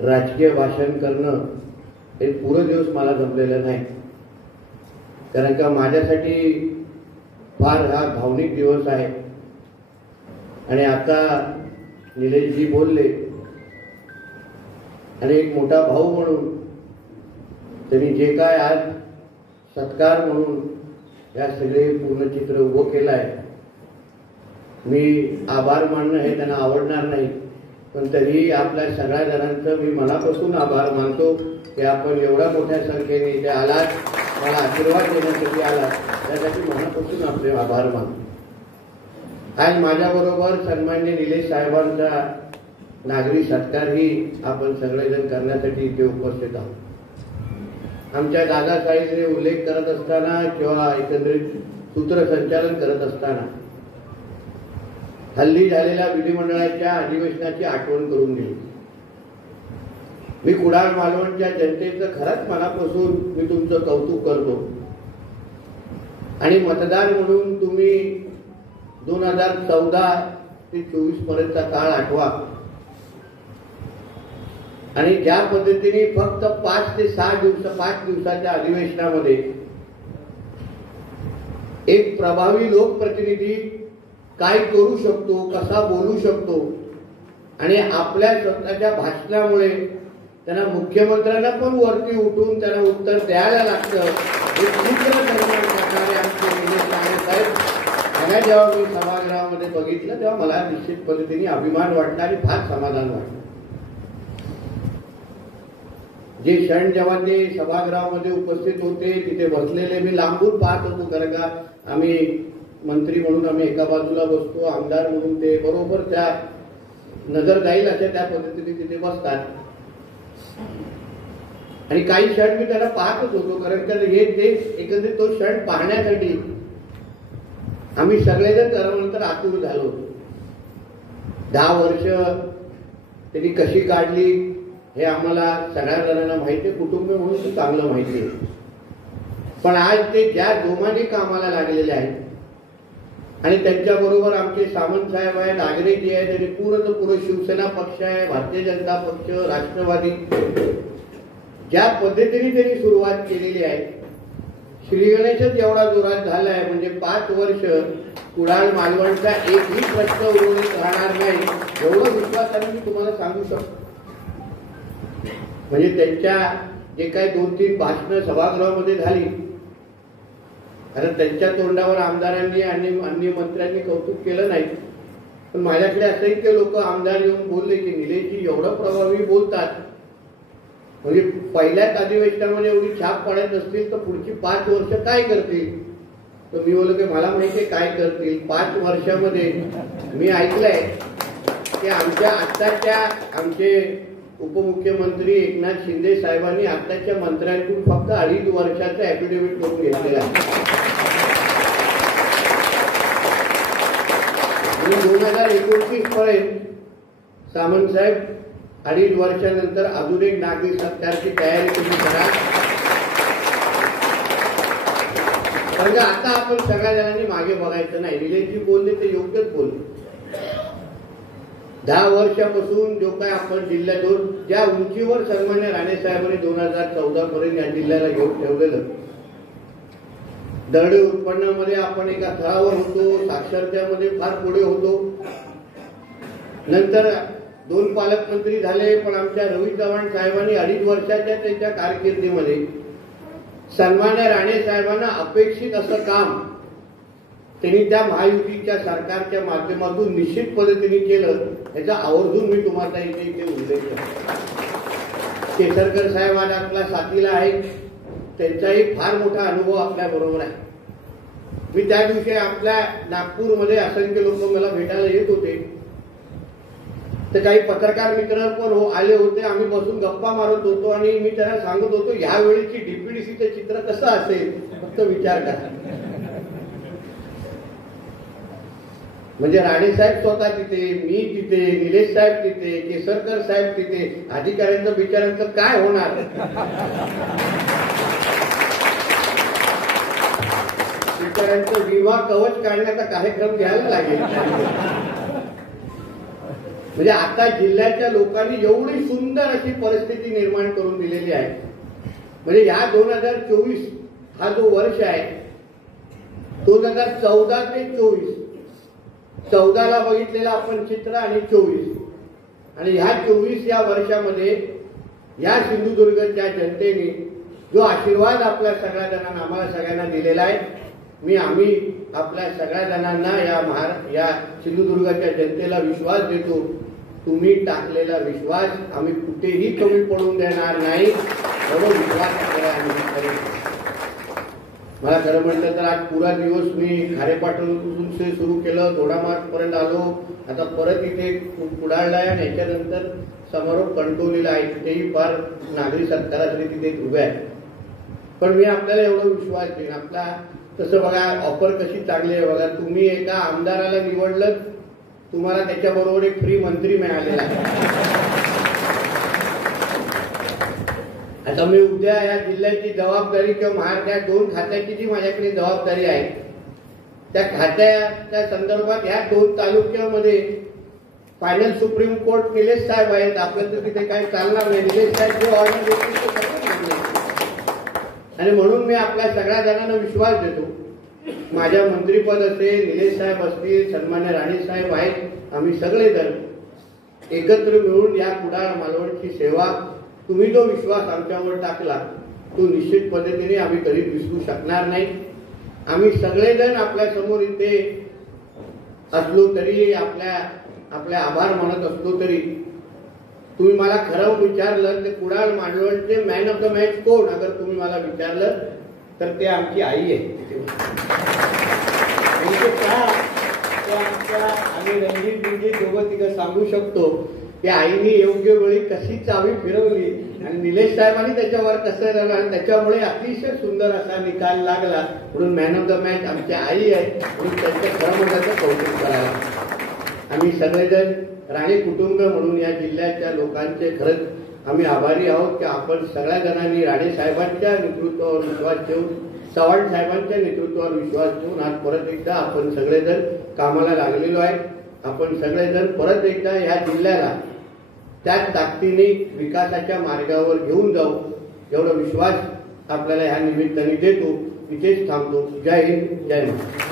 राजकीय भाषण करणं हे पुरं दिवस मला जमलेलं नाही, कारण का माझ्यासाठी फार हा भावनिक दिवस आहे. आणि आता निलेशजी बोलले आणि एक मोठा भाऊ म्हणून त्यांनी जे काय आज सत्कार म्हणून या सगळे पूर्ण चित्र उभं केलं आहे, मी आभार मानणं हे त्यांना आवडणार नाही, पण तरीही आपल्या सगळ्या जणांचं मी मनापासून आभार मानतो की आपण एवढ्या मोठ्या संख्येने इथे आलात, मला आशीर्वाद देण्यासाठी आलात, त्यासाठी मनापासून आपले आभार मानतो. आज माझ्याबरोबर सन्मान्य निलेश साहेबांचा नागरी सत्कारही आपण सगळेजण करण्यासाठी इथे उपस्थित आहोत. आमच्या दादासाहेबने उल्लेख करत असताना किंवा एकंदरीत सूत्रसंचालन करत असताना हल्ली झालेल्या विधिमंडळाच्या अधिवेशनाची आठवण करून दिली. मी कुडाळ मालवणच्या जनतेचं खरंच मनापासून मी तुमचं कौतुक करतो. आणि मतदार म्हणून तुम्ही 2014 ते 24 पर्यंतचा काळ आठवा आणि ज्या पद्धतीने फक्त 5 ते 6 दिवसाच्या अधिवेशनामध्ये एक प्रभावी लोकप्रतिनिधी काय करू शकतो, कसा बोलू शकतो आणि आपल्या स्वतःच्या भाषणामुळे त्यांना मुख्यमंत्र्यांना पण वरती उठून त्यांना उत्तर द्यायला लागतं, हे चित्र निर्माण करणारे आमचे निलेश साहेब यांना जेव्हा मी सभागृहामध्ये बघितलं तेव्हा मला निश्चित पद्धतीने अभिमान वाटला आणि फार समाधान वाटलं. जे क्षण जेव्हा ते सभागृहामध्ये उपस्थित होते तिथे बसलेले मी लांबून पाहत होतो, कारण का आम्ही मंत्री म्हणून आम्ही एका बाजूला बसतो, आमदार म्हणून ते बरोबर त्या नजर जाईल अशा त्या पद्धतीने तिथे बसतात. आणि काही क्षण मी त्याला पाहतच होतो, कारण का हे ते एकंदरीत तो क्षण पाहण्यासाठी आम्ही सगळेजण त्यानंतर आतुर झालो होतो. 10 वर्ष त्यांनी कशी काढली हे आम्हाला सगळ्या जणांना माहिती आहे, कुटुंब म्हणून ते चांगलं माहिती आहे. पण आज ते ज्या जोमाने कामाला लागलेले आहेत आणि त्यांच्याबरोबर आमचे सामंत साहेब आहेत, आगरेजी आहेत आणि पूर्ण शिवसेना पक्ष आहे, भारतीय जनता पक्ष, राष्ट्रवादी, ज्या पद्धतीने त्यांनी सुरुवात केलेली आहे, श्रीगणेशच एवढा जोरात झालाय म्हणजे 5 वर्ष कुडाळ मालवणचा एकही प्रश्न उरवून राहणार नाही एवढं विश्वासाने मी तुम्हाला सांगू शकतो. म्हणजे त्यांच्या जे काही 2-3 भाषणं सभागृहामध्ये झाली, कारण त्यांच्या तोंडावर आमदारांनी आणि अन्य मंत्र्यांनी कौतुक केलं नाही, पण माझ्याकडे असंख्य लोक आमदार येऊन बोलले की निलेशजी एवढं प्रभावी बोलतात, म्हणजे पहिल्याच अधिवेशनामध्ये एवढी छाप पाडत असतील तर पुढची 5 वर्ष काय करतील. तर मी बोललो की मला माहिती आहे काय करतील. 5 वर्षामध्ये मी ऐकलंय की आमचे उपमुख्यमंत्री एकनाथ शिंदे साहेबांनी आताच्या मंत्र्यांकडून फक्त 2.5 वर्षाचं ऍफिडेव्हिट करून घेतलेलं आहे. 2029 पर्यंत सामंत साहेब 2.5 वर्षानंतर अजून एक नागरी सत्कारची तयारी तुम्ही करा, कारण आता आपण सगळ्या जणांनी मागे बघायचं नाही. निलेशजी बोलले ते योग्यच बोलले. 10 वर्षापासून जो काय आपण जिल्ह्यात ज्या उंचीवर सन्मान्य राणेसाहेबांनी 2014 पर्यंत या जिल्ह्याला घेऊन ठेवलेलं, दरडोई उत्पन्नामध्ये आपण एका थरावर होतो, साक्षरतेमध्ये फार पुढे होतो. नंतर 2 पालकमंत्री झाले, पण आमच्या रवी चव्हाण साहेबांनी 2.5 वर्षाच्या त्यांच्या कारकिर्दीमध्ये सन्मान्य राणे साहेबांना अपेक्षित असं काम त्यांनी त्या महायुतीच्या सरकारच्या माध्यमातून निश्चित पद्धतीने केलं, याचा आवर्जून मी तुम्हाला इथे उल्लेख करतो. केसरकर साहेब आज आपल्या साथीला आहे, त्यांचाही फार मोठा अनुभव आपल्या बरोबर आहे. मी त्या दिवशी आपल्या नागपूरमध्ये असंख्य लोक मला भेटायला येत होते, तर काही पत्रकार मित्र पण आले होते. आम्ही बसून गप्पा मारत होतो आणि मी त्यांना सांगत होतो ह्यावेळीची डीपीडीसीचं चित्र कसं असेल फक्त विचार करा. म्हणजे राणेसाहेब स्वतः तिथे, मी तिथे, निलेश साहेब तिथे, केसरकर साहेब तिथे, अधिकाऱ्यांचं बिचाऱ्यांचं काय होणार. बिचाऱ्यांचं विमा कवच काढण्याचा कार्यक्रम घ्यायला लागेल. म्हणजे आता जिल्ह्याच्या लोकांनी एवढी सुंदर अशी परिस्थिती निर्माण करून दिलेली आहे. म्हणजे या 2024 हा जो वर्ष आहे 2014 ते 24, 14ला बघितलेलं आपण चित्र आणि 24, आणि ह्या 24 या वर्षामध्ये या सिंधुदुर्गच्या जनतेने जो आशीर्वाद आपल्या सगळ्या जणांना आम्हाला सगळ्यांना दिलेला आहे, आम्ही आपल्या सगळ्या जणांना या सिंधुदुर्गाच्या जनतेला विश्वास देतो. तुम्ही टाकलेला विश्वास आम्ही कुठेही कमी पडून देणार नाही. एवढा विश्वास आम्ही. मला खरं म्हटलं तर आज पुरा दिवस मी खारेपाटण से सुरू केलं, दोडामार्ग पर्यंत आलो, आता परत इथे कुडाळला आहे आणि याच्यानंतर समारोप कणकवलीला आहे. तिथेही फार नागरी सत्कारासाठी तिथे उभे आहे. पण मी आपल्याला एवढा विश्वास देईन. आपला तसं बघा ऑफर कशी चांगली आहे बघा. तुम्ही एका आमदाराला निवडलं, तुम्हाला त्याच्याबरोबर एक फ्री मंत्री मिळालेला आहे. आता मी उद्या या जिल्ह्याची जबाबदारी किंवा महाराष्ट्रात 2 खात्याची जी माझ्याकडे जबाबदारी आहे, त्या खात्याच्या संदर्भात या 2 तालुक्यामध्ये फायनल सुप्रीम कोर्ट निलेश साहेब आहेत. आपलं तर तिथे काही चालणार नाही. निलेश साहेब जे ऑर्डर देतील ते करणार नाही. आणि म्हणून मी आपल्या सगळ्या जणांना विश्वास देतो. माझ्या मंत्रीपद असेल, निलेश साहेब असतील, सन्मान्य राणे साहेब आहेत, आम्ही सगळेजण एकत्र मिळून या कुडाळ मालवणची सेवा, तुम्ही जो विश्वास आमच्यावर टाकला तो निश्चित पद्धतीने आम्ही कधीच विसरू शकणार नाही. आम्ही सगळेजण आपल्या समोर इथे असलो तरी, आपल्या आभार मानत असलो तरी, तुम्ही मला खरं विचारलं तर कुडाळ मालवणचे मॅन ऑफ द मॅच कोण, अगर तुम्ही मला विचारलं तर ते आमची आई आहे. आम्ही रणजित दोघं तिघं सांगू शकतो की आईने योग्य वेळी कशी चावी फिरवली आणि निलेश साहेबांनी त्याच्यावर कसं राहिलं आणि त्याच्यामुळे अतिशय सुंदर असा निकाल लागला. म्हणून मॅन ऑफ द मॅच आमची आई आहे. म्हणून त्यांच्या खरं मनाचं कौतुक करायला आम्ही सगळेजण राणे कुटुंब म्हणून या जिल्ह्याच्या लोकांचे खरंच आम्ही आभारी आहोत की आपण सगळ्या जणांनी राणे साहेबांच्या नेतृत्वावर विश्वास ठेवून, चव्हाण साहेबांच्या नेतृत्वावर विश्वास ठेवून आज परत एकदा आपण सगळेजण कामाला लागलेलो आहे. आपण सगळेजण परत एकदा या जिल्ह्याला त्याच ताकदीने विकासाच्या मार्गावर घेऊन जाऊ, एवढा विश्वास आपल्याला ह्या निमित्ताने देतो. इथेच थांबतो. जय हिंद, जय महाराष्ट्र.